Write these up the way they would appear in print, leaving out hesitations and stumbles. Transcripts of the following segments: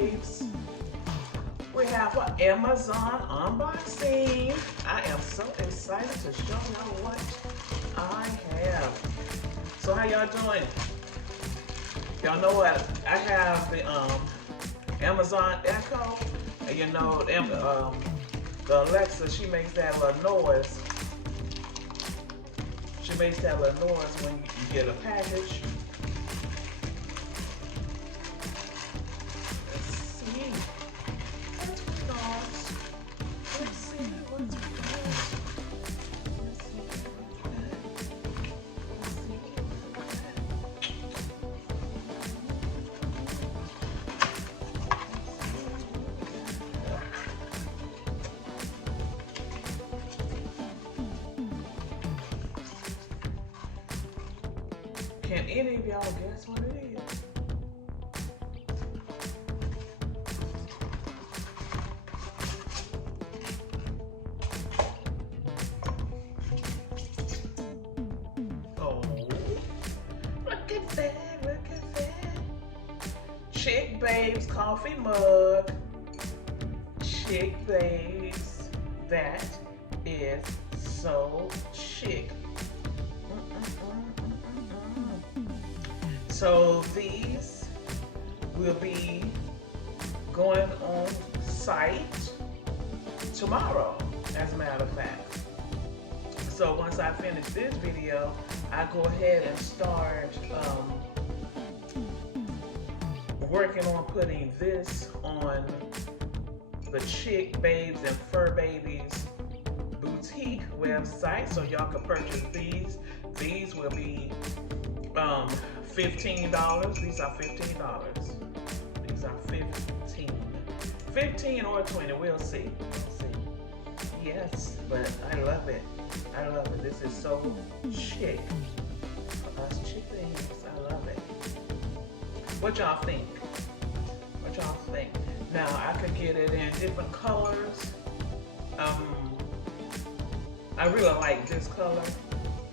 Babes. We have an Amazon unboxing. I am so excited to show y'all what I have. So how y'all doing? Y'all know what? I have the Amazon Echo. And you know, the Alexa, she makes that little noise. She makes that little noise when you get a package. Let's see. What's with us? Let's see what's with us. Let's see what's with that. Let's see what's with that. Can any of y'all guess what it is? Oh, look at that, look at that. Chic Babes coffee mug. Chic Babes. That is so chic. So these will be going on site tomorrow, as a matter of fact. So once I finish this video, I go ahead and start working on putting this on the Chic Babes and Furbaby's boutique website, so y'all can purchase these. These will be $15. These are $15. These are 15 or 20. We'll see. Yes, but I love it. I love it. This is so chic. For us chic babes, I love it. What y'all think? What y'all think? Now I could get it in different colors. I really like this color,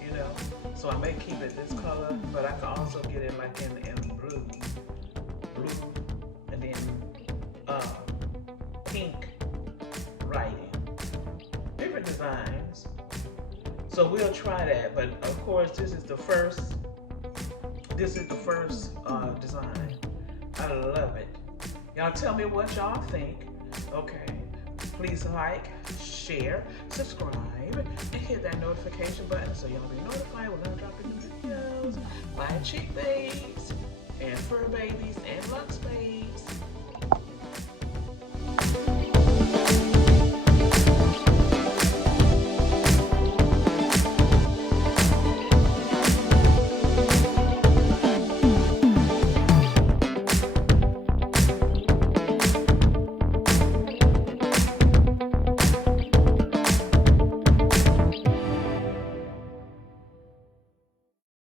you know. So I may keep it this color, but I can also get it like in blue, and then pink writing, different designs. So we'll try that. But of course, this is the first design. I love it. Y'all tell me what y'all think. Okay, please like, share, subscribe, and hit that notification button so y'all be notified when I drop new videos. My Chic Babes and Furbabies and Lux Babes.